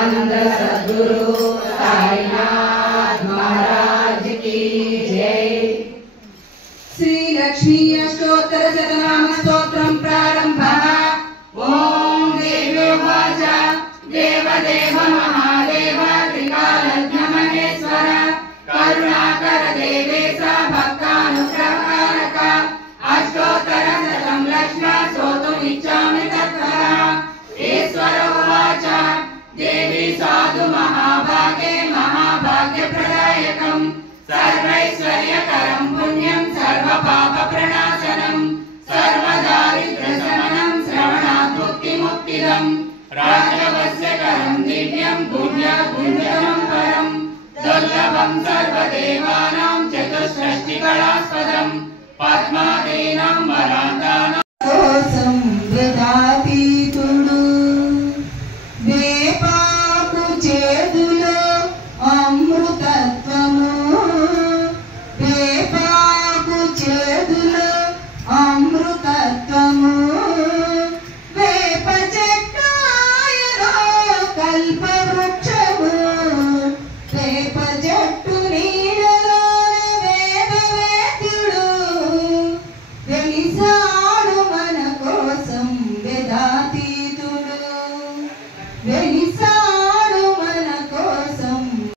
आनंद सद्गुरु साईनाथ महाराज की जय। श्री लक्ष्मी अष्टोत्तर शतनाम स्तोत्रम प्रारंभः। ओम देव्योवाच देवदेव महादेव त्रिकालज्ञ महेश्वर करुणाकर देवेश भक्तानुग्रहकारक अष्टोत्तर शतम लक्ष्मण स्तोतुमिच्छामि तत्परा। ईश्वर उवाच देवी साधु महाभागे महाभाग्यप्रदायकं सर्वैश्वर्यकरं पुण्यं सर्वपापप्रणाशनं सर्वदारिद्र्यशमनं श्रवणात् मुक्तिमुक्तिदं राजवस्यकरं दिव्यं पुण्यपुण्यं परं दुर्लभं सर्वदेवानां चतुष्षष्टिकलास्पदं पद्मादीनां वरान्तानां संवृदातीतुडु वेपाकु चेदु